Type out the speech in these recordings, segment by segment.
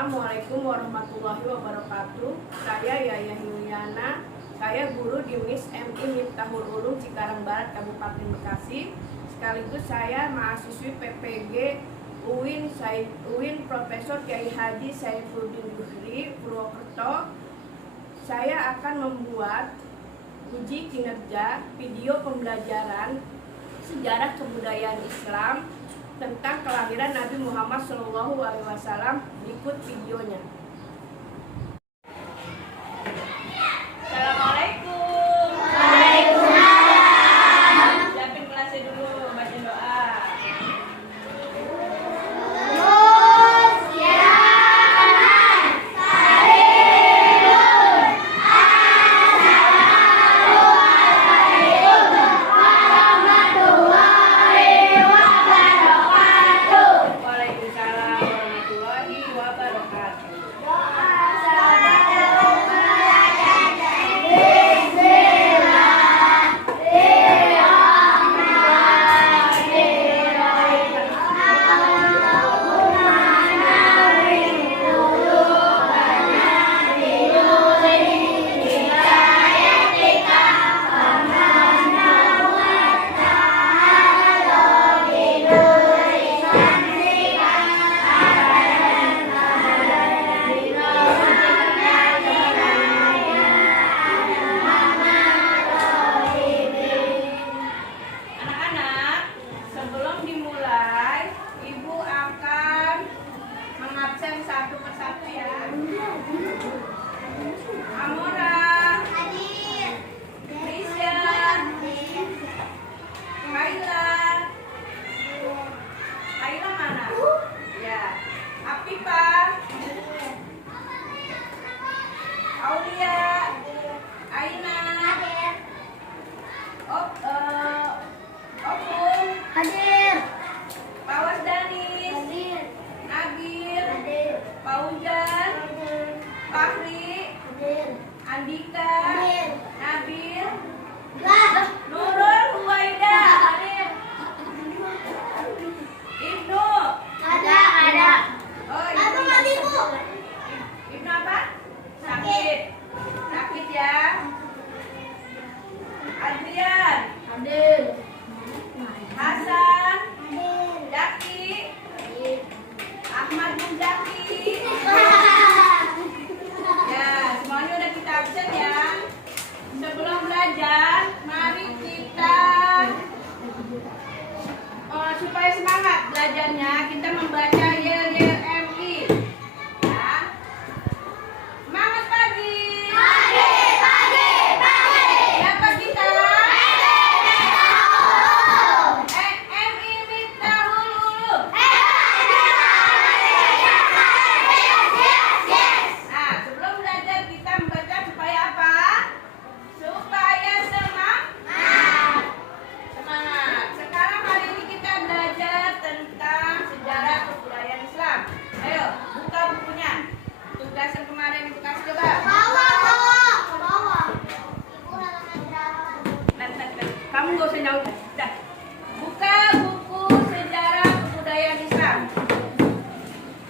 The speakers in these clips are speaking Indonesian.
Assalamualaikum warahmatullahi wabarakatuh. Saya Yaya Yuliana. Saya guru di MIS MI Miftahul Ulum Cikarang Barat, Kabupaten Bekasi. Sekaligus saya mahasiswi PPG UIN Profesor Kiai Haji Saifuddin Zuhri Purwokerto. Saya akan membuat uji kinerja video pembelajaran sejarah kebudayaan Islam tentang kelahiran Nabi Muhammad SAW. Berikut videonya. Assalamualaikum. Waalaikumsalam. Siapin kelasnya dulu, baca doa. Satu persatu ya. Amora hadir, Risha hadir, Kaila mana? Ya. Apipa, Aulia, Aina hadir, Opung hadir, Pawas Danis hadir, Nabil hadir, Paujan hadir, Fahri hadir, Andika hadir, Nabil Nurul Huwaida hadir, Ibnu ada. Oh, Ibnu apa? Sakit ya. Adrian hadir, Hasan hadir, Jaki hadir, Ahmad bin Jaki. Ya, semuanya udah kita absen ya. Sebelum belajar, mari kita supaya semangat belajarnya, kita membaca Yel-Yel MI. Ya. Semangat pagi. Siapa kita? MI Miftahul Ulum. Nah, sebelum belajar kita membaca supaya apa? Supaya semangat. Sekarang hari ini kita belajar tentang sejarah kebudayaan Islam. Ayo, buka bukunya. Tugas yang kemarin itu kasih coba. Kamu gak usah nyaut. Dah. Buka buku sejarah kebudayaan Islam.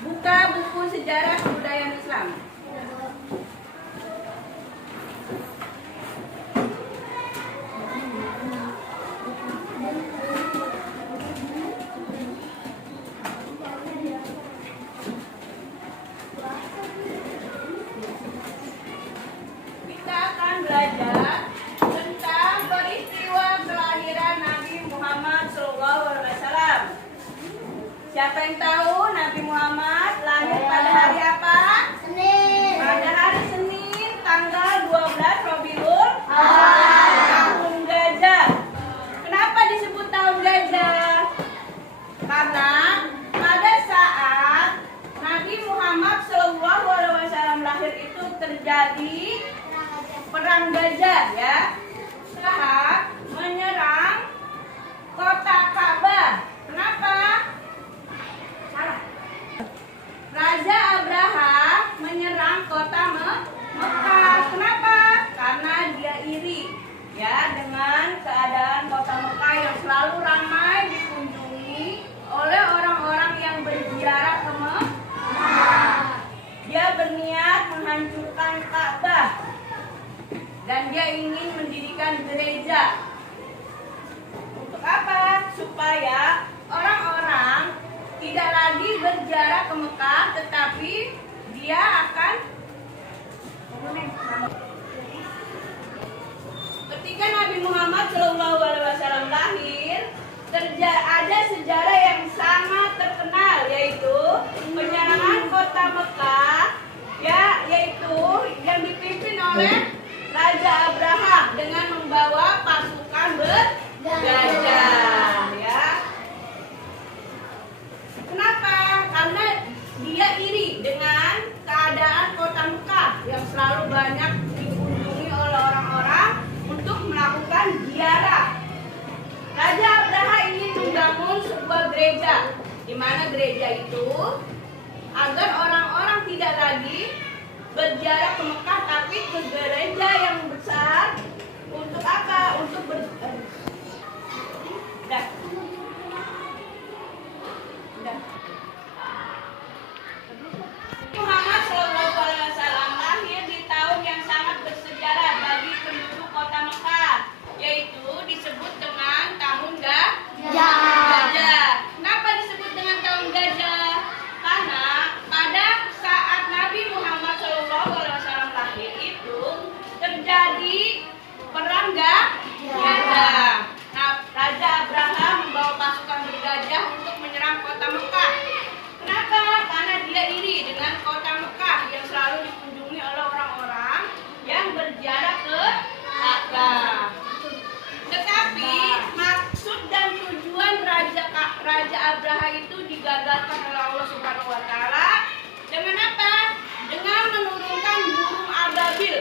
Buka buku sejarah kebudayaan Islam. Kita akan belajar tentang peristiwa kelahiran Nabi Muhammad SAW. Siapa yang tahu Nabi Muhammad lahir pada hari apa? Senin. Pada hari Senin, tanggal 12 Rabiul Awal, tahun gajah. Kenapa disebut tahun gajah? Karena pada saat Nabi Muhammad SAW lahir itu terjadi perang gajah ya. Saat menyerang kota Ka'bah. Kenapa? Salah. Raja Abraham menyerang kota Mekah. Kenapa? Karena dia iri ya dengan keadaan kota Mekah yang selalu ramai dikunjungi oleh orang-orang yang berziarah ke Mekah. Mekah, tetapi dia akan ketika Nabi Muhammad SAW lahir, ada sejarah yang sangat terkenal, yaitu penyerangan kota Mekah, ya, yaitu yang dipimpin oleh Raja Abraham dengan membawa pasukan bergajah, ya. Kenapa? Karena dia iri dengan keadaan kota Mekah yang selalu banyak dikunjungi oleh orang-orang untuk melakukan ziarah. Raja Abraham ingin membangun sebuah gereja, di mana gereja itu agar orang-orang tidak lagi berziarah ke Mekah, tapi ke gereja yang besar. Untuk apa? Untuk Muhammad SAW lahir di tahun yang sangat bersejarah bagi penduduk kota Mekah, yaitu disebut dengan tahun gajah. Kenapa disebut dengan tahun gajah? Karena pada saat Nabi Muhammad SAW lahir itu terjadi perang gajah. Nah, Raja Abraham membawa pasukan bergajah untuk menyerang kota Mekah. Kenapa? Karena dia iri dengan kota Mekah yang selalu dikunjungi oleh orang-orang yang berziarah ke Ka'bah. Tetapi maksud dan tujuan Raja Abraham itu digagalkan oleh Allah Subhanahu wa taala dengan apa? Dengan menurunkan burung ababil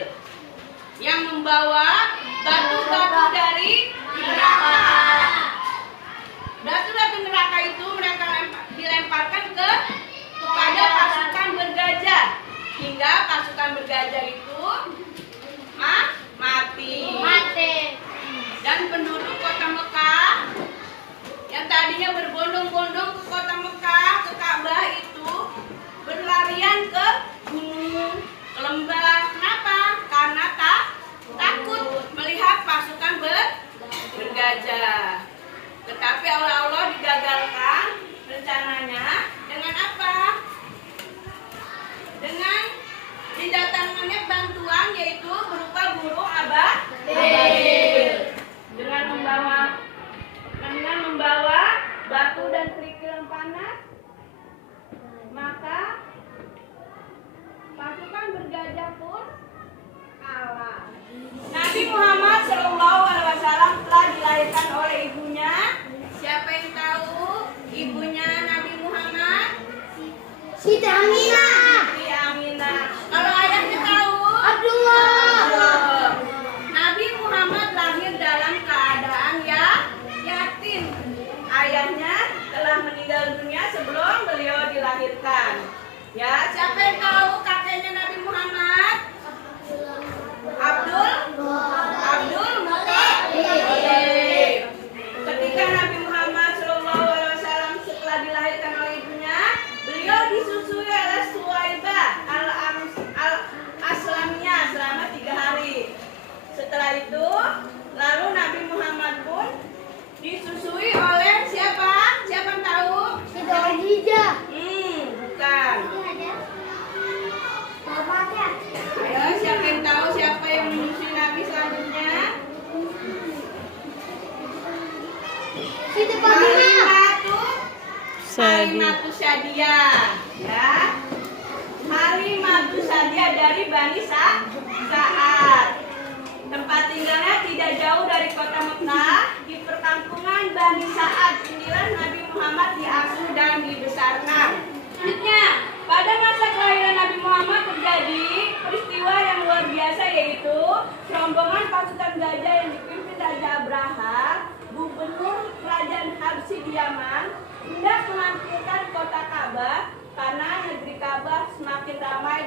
yang membawa batu-batu dari neraka. Batu-batu neraka itu mereka dilemparkan kepada pasukan bergajah, hingga pasukan bergajah itu mati. Dan penduduk kota Mekah yang tadinya berbondong-bondong ke kota Mekah, ke Ka'bah itu berlarian ke gunung, ke lembah. Kenapa? Karena takut melihat pasukan bergajah. Tetapi Allah digagalkan rencananya dengan apa? Dengan didatangkannya bantuan, yaitu berupa burung ababil. Dengan membawa batu dan kerikil panas, maka pasukan bergajah pun kalah. Nabi Muhammad SAW telah dilahirkan oleh ibunya. Siapa yang tahu ibunya Nabi Muhammad? Siti Aminah. Siti Aminah. Kalau ayahnya tahu? Abdullah. Nabi Muhammad lahir dalam keadaan yatim. Ayahnya telah meninggal dunia sebelum beliau dilahirkan. Ya, siapa yang tahu kakeknya Nabi Muhammad? Abdul Muthalib. Ketika Nabi Muhammad SAW setelah dilahirkan oleh ibunya, beliau disusui oleh Suwaibah al-Aslamiyah selama 3 hari. Setelah itu, lalu Nabi Muhammad pun disusui oleh siapa? Siapa yang tahu? Siti Khadijah. Bukan. Bapaknya. Ayo, siapa yang tahu siapa yang menyusui Nabi selanjutnya? Siti Fatimah. Halimatu Syadiyah, ya. Halimatu Syadiyah dari Bani Sa'ad. Tempat tinggalnya tidak jauh dari kota Mekah, di perkampungan Bani Sa'ad. Inilah Nabi Muhammad diasuh dan dibesarkan. Selanjutnya, pada masa kelahiran Nabi Muhammad terjadi peristiwa yang luar biasa, yaitu rombongan pasukan gajah yang dipimpin Raja Abraham, gubernur kerajaan Habsyi di Yaman, hendak menghancurkan kota Ka'bah karena negeri Ka'bah semakin ramai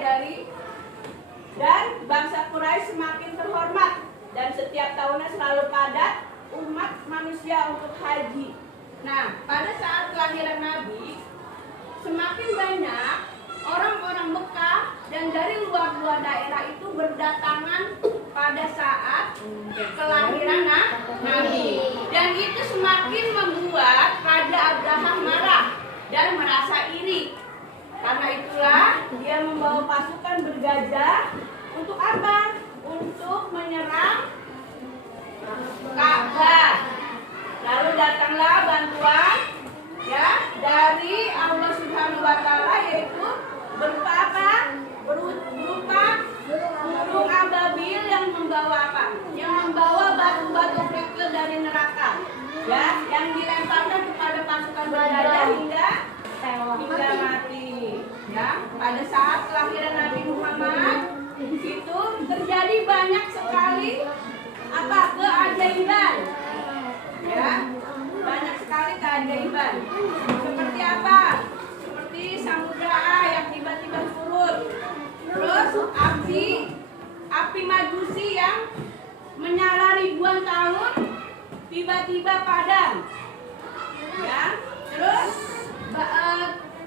dan bangsa Quraisy semakin terhormat, dan setiap tahunnya selalu padat umat manusia untuk haji. Nah, pada saat kelahiran Nabi, semakin banyak orang-orang Mekah dan dari luar-luar daerah itu berdatangan pada saat kelahiran Nabi. Dan itu semakin membuat Raja Abraham marah dan merasa iri. berjajah untuk apa? Untuk menyerang Ka'bah. Lalu datanglah bantuan ya dari Allah Subhanahu wa taala, yaitu berupa apa? Berupa burung ababil yang membawa apa? Yang membawa batu-batu kerikil dari neraka. Ya, yang dilemparkan kepada pasukan berjajah hingga mati. Ya, pada saat kelahiran Nabi Muhammad itu terjadi banyak sekali apa? Keajaiban. Ya, banyak sekali keajaiban. Seperti apa? Seperti samudra yang tiba-tiba surut. Terus api majusi yang menyala ribuan tahun tiba-tiba padam. Ya, terus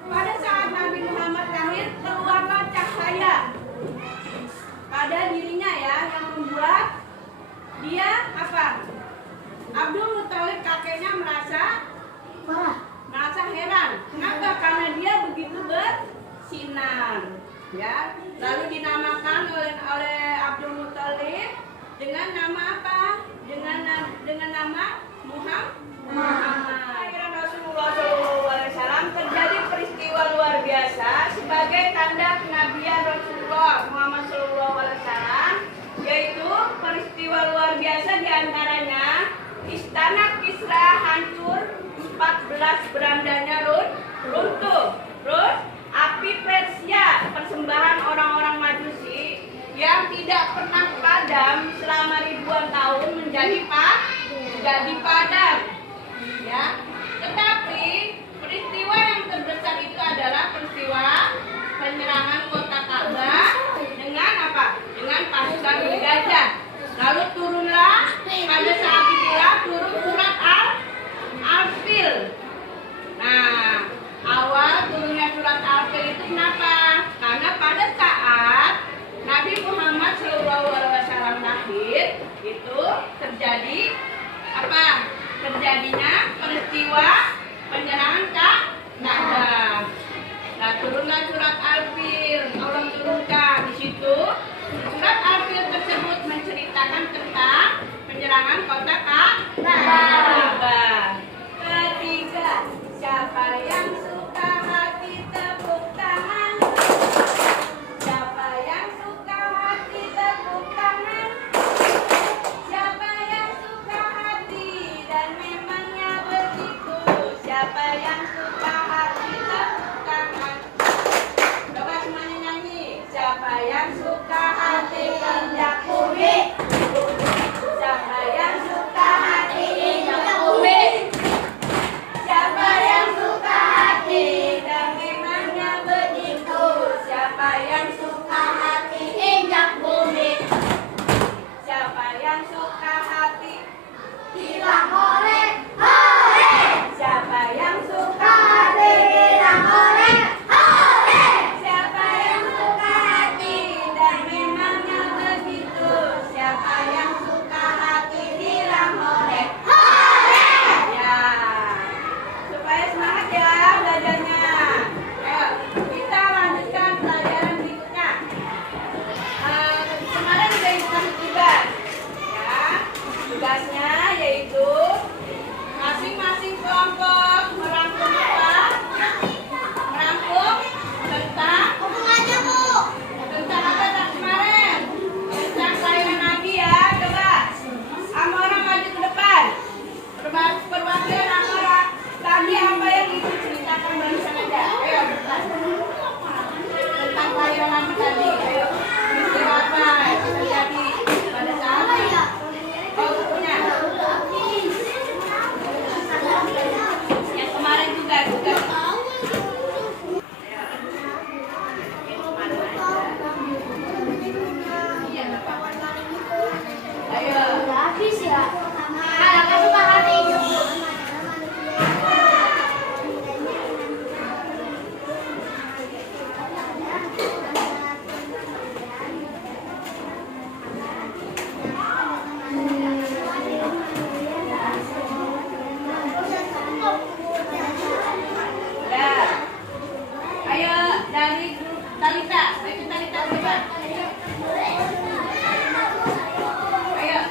pada saat Nabi Muhammad lahir keluarlah cahaya pada dirinya ya, yang membuat dia apa? Abdul Muthalib kakeknya merasa heran. Kenapa? Karena dia begitu bersinar. Ya, lalu dinamakan oleh Abdul Muthalib dengan nama apa? Dengan nama Muhammad. Kelahiran Rasulullah SAW terjadi peristiwa luar biasa sebagai tanda kenabian Rasulullah Muhammad SAW, yaitu peristiwa luar biasa diantaranya Istana Kisra hancur, 14 berandanya runtuh. Terus api Persia, persembahan orang-orang Majusi yang tidak pernah padam selama ribuan tahun menjadi padam. Ya. Tetapi peristiwa yang terbesar itu adalah peristiwa penyerangan kota Ka'bah dengan apa? Dengan pasukan berjajah. Lalu turunlah pada saat itulah turun surat Al-Fil. Nah, awal turunnya surat Al-Fil itu kenapa? Karena pada saat Nabi Muhammad SAW lahir itu terjadi apa? Terjadinya peristiwa penyerangan Ka'bah. Nah, turunlah surat Al-Fil. Allah turunkan di situ. Surat Al-Fil tersebut menceritakan tentang penyerangan kota Ka'bah. Ketiga, siapa yang suka hati tepuk tangan? Siapa yang suka hati tepuk tangan? Siapa yang suka hati dan memangnya begitu? Siapa yang suka hati tepuk tangan? Coba semuanya nyanyi. Siapa yang suka hati injak bumi? Siapa yang suka hati injak bumi? Siapa yang suka hati dan memangnya begitu? Siapa yang suka hati injak bumi? Siapa yang suka hati bilang hore, hore? Siapa yang suka hati bilang hore, hore? Siapa yang suka hati dan memangnya begitu? Siapa yang suka hati bilang hore, hore? Ya, supaya semangat ya belajarnya. Ayo, kita lanjutkan pelajaran berikutnya. Kemarin sudah dikasih tugas. Ya, tugasnya yaitu masing-masing kelompok merangkum apa? Merangkum tentang apa tadi kemarin? Tentang kelahiran Nabi ya. Coba sama orang maju ke depan. Perwakilan Amora tadi apa yang ibu ceritakan barusan aja. Ayo depan. Tentang kelahiran Nabi tadi. Ayo. Peristiwa apa yang terjadi pada saat bukunya. Yang kemarin juga. Iya, nggak apa-apa. Ayo. Habis ya. Kakak suka hati. Ya. Ayo dari grup Talita, baca Talita coba. Ayo.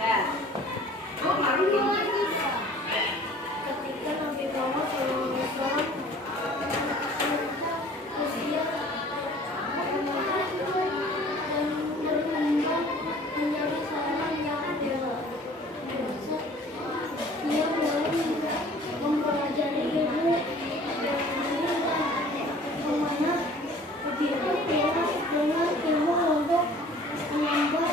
Nah, Bu, mari. Ketika Nabi Muhammad SAW usia dan berkembang menjadi seorang yang dewasa, ia mulai mempelajari ilmu dan kemana lebih akurat dengan ilmu untuk menambah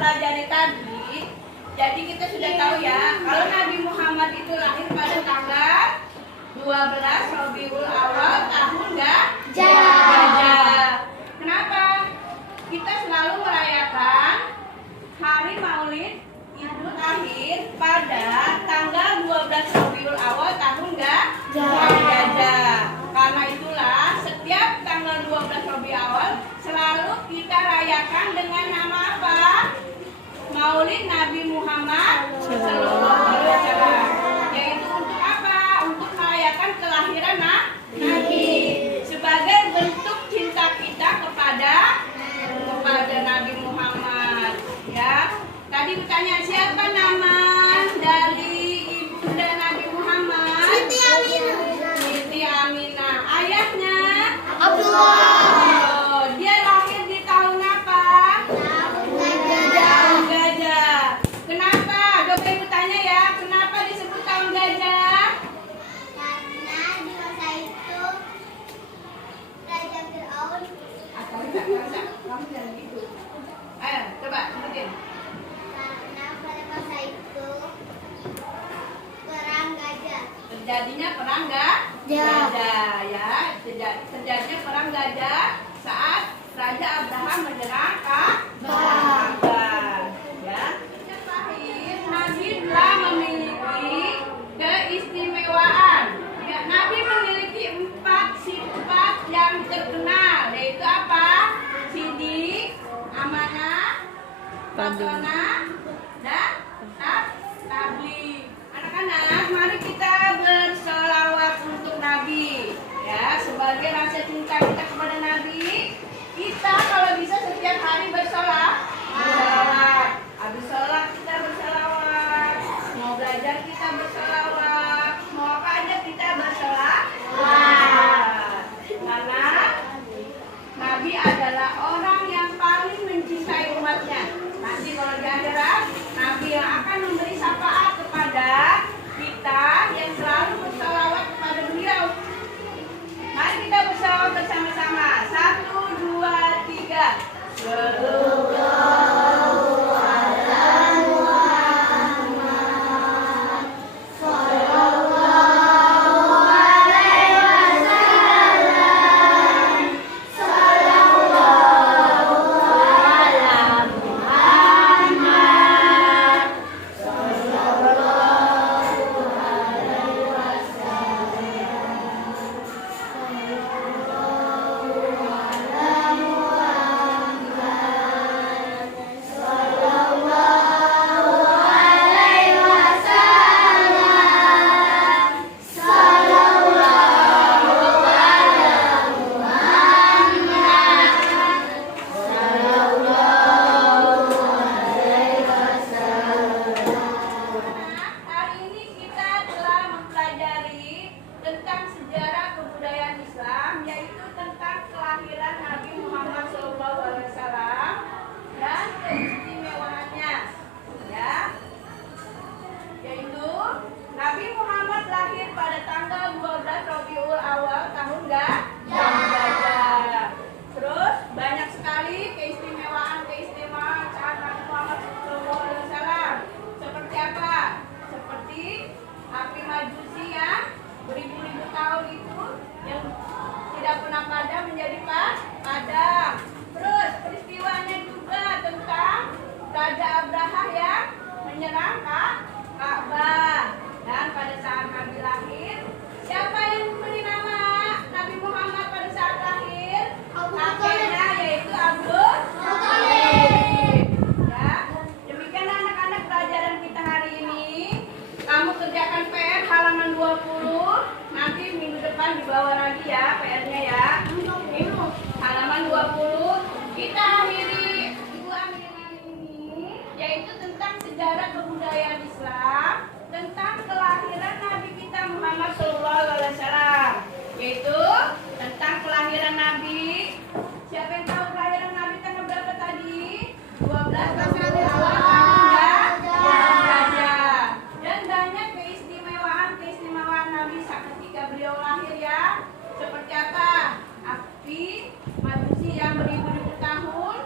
Pelajari tadi, jadi kita sudah tahu ya, kalau Nabi Muhammad itu lahir pada tanggal 12 Rabiul Awal tahun Gajah. Kenapa? Kita selalu merayakan hari Maulid Idul Akhir pada tanggal 12 Rabiul Awal tahun Gajah. Karena itulah setiap tanggal 12 Rabiul Awal selalu kita rayakan dengan nama apa? Maulid Nabi Muhammad Sallallahu Alaihi Wasallam. Yaitu untuk apa? Untuk merayakan kelahiran Nabi sebagai bentuk cinta kita kepada Nabi Muhammad. Ya. Tadi bertanya siapa nama dari ibunda Nabi Muhammad? Siti Aminah. Siti Aminah. Ayahnya? Abdullah. Oh, dia lahir di tahun apa? Tahun Gajah. Kenapa? Dokter bertanya ya, kenapa disebut tahun Gajah? Karena di masa itu Raja Fir'aun Enggak usah. Kamu jangan gitu. Ayo, coba sebutin. karena pada masa itu perang gajah. Terjadinya perang Gajah ya. Terjadinya perang Gajah saat Raja Abraham menyerang Ka'bah. Ya. Terakhir, Nabi telah memiliki keistimewaan. Ya, Nabi memiliki 4 sifat yang terkenal, yaitu apa? Sidik, amanah, patonah, dan tabligh. Anak-anak, mari kita berselawat untuk Nabi. Ya, sebagai rasa cinta kita kepada Nabi, kita kalau bisa setiap hari bersolawat. Habis sholat kita bersolawat. Mau belajar kita bersolawat. Mau apa aja kita bersolawat. Karena Nabi adalah orang yang paling mencintai umatnya. Nanti kalau di akhirat, Nabi yang akan memberi syafaat kepada kita yang selalu bersolawat kepada beliau. Mari kita bersolawat bersama-sama. 1, 2, 3. padam menjadi padam. Terus peristiwanya juga tentang Raja Abraha yang menyerang Ka'bah. Dan pada saat Nabi lahir, siapa yang memberi nama Nabi Muhammad pada saat lahir? Kakeknya, yaitu Abdul Thalib. Ya, demikianlah anak-anak pelajaran kita hari ini. Kamu kerjakan PR halaman 20. Nanti minggu depan dibawa lagi ya PR-nya ya. Ini halaman 20. Kita akhiri Ibu ambil dengan ini, yaitu tentang sejarah kebudayaan Islam, tentang kelahiran Nabi kita Muhammad SAW, yaitu tentang kelahiran Nabi. Siapa yang tahu kelahiran Nabi tanggal berapa tadi? 12 Rabiul Awal tahunnya. Dan banyak keistimewaan Nabi saat ketika beliau lahir ya. Seperti apa? Api majusi yang beribu-ribu tahun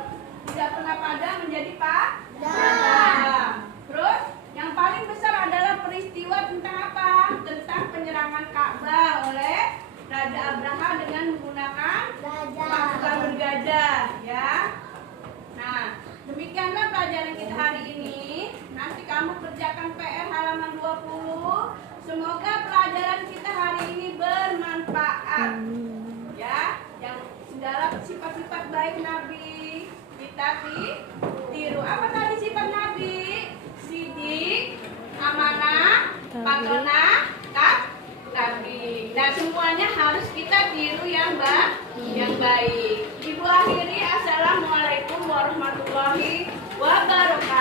tidak pernah padam menjadi padam. Terus yang paling besar adalah peristiwa tentang apa? Tentang penyerangan Ka'bah oleh Raja Abraha dengan menggunakan pasukan bergajah ya. Nah, demikianlah pelajaran kita hari ini. Nanti kamu kerjakan PR halaman 20. Semoga pelajaran kita hari ini bermanfaat. Ya, yang segala sifat-sifat baik Nabi kita tiru. Apa tadi sifat Nabi? Sidik, amanah, patonah, tabligh. Dan semuanya harus kita tiru yang baik. Ibu akhiri, assalamualaikum warahmatullahi wabarakatuh.